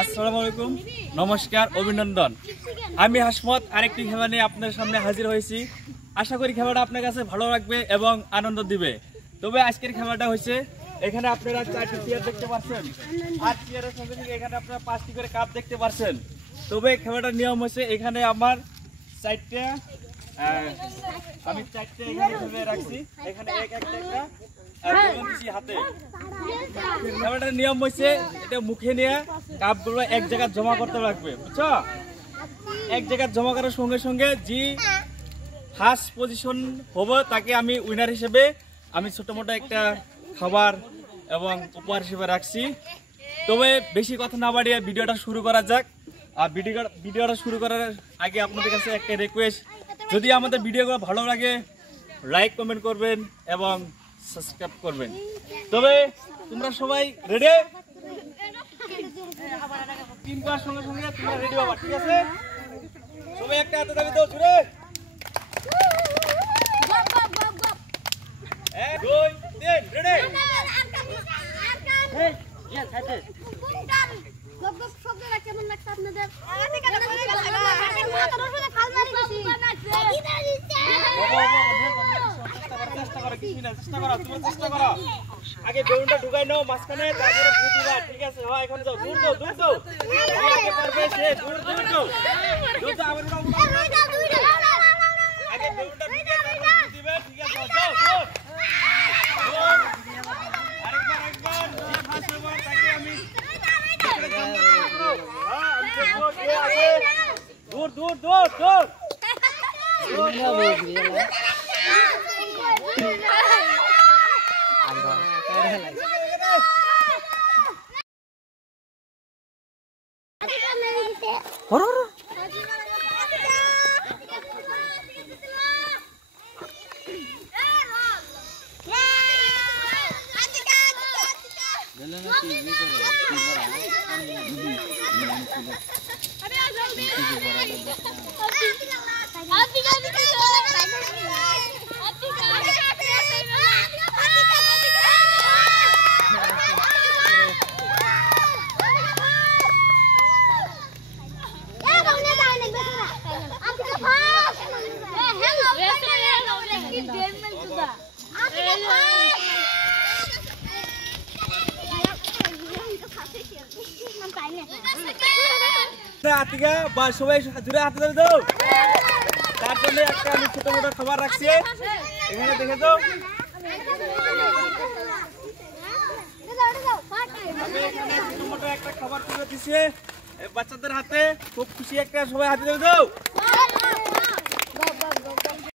আসসালামু আলাইকুম, নমস্কার, অভিনন্দন। আমি হাসমত আরেকটি খেলা নিয়ে আপনাদের সামনে হাজির হয়েছি। আশা করি খেলাটা আপনার কাছে ভালো লাগবে এবং আনন্দ দিবে। তবে আজকের খেলাটা হয়েছে, এখানে আপনারা 4টি চেয়ার দেখতে পাচ্ছেন, আর চেয়ারের সঙ্গে সঙ্গে এখানে আপনারা 5টি করে কাপ দেখতে পাচ্ছেন। তবে খেলাটার নিয়ম হচ্ছে, এখানে আমার 4টা আমি 4টা এখানে ভেবে রাখছি, এখানে একটা হাতে। খেলাটার নিয়ম হচ্ছে, এটা মুখে নিয়ে কাপগুলো এক জায়গায় জমা করতে লাগবে, বুঝছো? এক জায়গায় জমা করার সঙ্গে সঙ্গে যে ফার্স্ট পজিশন হবে তাকে আমি উইনার হিসেবে আমি ছোট মোটো একটা খাবার এবং উপহার হিসেবে রাখছি। তবে বেশি কথা না বাড়িয়ে ভিডিওটা শুরু করা যাক। আর ভিডিওটা শুরু করার আগে আপনাদের কাছে একটা রিকোয়েস্ট, যদি আমাদের ভিডিওগুলো ভালো লাগে লাইক কমেন্ট করবেন এবং সাবস্ক্রাইব করবেন। তবে তোমরা সবাই রেডি? 3 করার সঙ্গে সঙ্গে তোমরা রেডি হবা, ঠিক আছে? সবাই একটা হাতে দাবি দাও, ছুড়ে 1 2 3 রেডি। কেমন লাগছে আপনাদের? আগে বেলুনটা ঢুকাই নাও মাঝখানে, তারপরে ফুট দিবা, ঠিক আছে? হ্যাঁ, এখন যাও, দূর দাও, দূর দাও, আগে পারবে সে, দূর দূর দাও, দূর দাও, আবার আগে বেলুনটা ঢুকাই তারপরে ফুট দিবে, ঠিক আছে? যাও, যাও, আরেকবার যে ফার্স্ট হবে তাকে আমি দূর দূর দূর দূর আতিকা বা সবাই জুড়ে হাতে ধরে দাও। তার জন্য একটা আমি ছোট মোটো খাবার রাখছি, এখানে দেখে দাও। আমি এখানে ছোট মোটো একটা খাবার তুলে দিচ্ছি বাচ্চাদের হাতে, খুব খুশি একটা, সবাই হাতে ধরে দাও।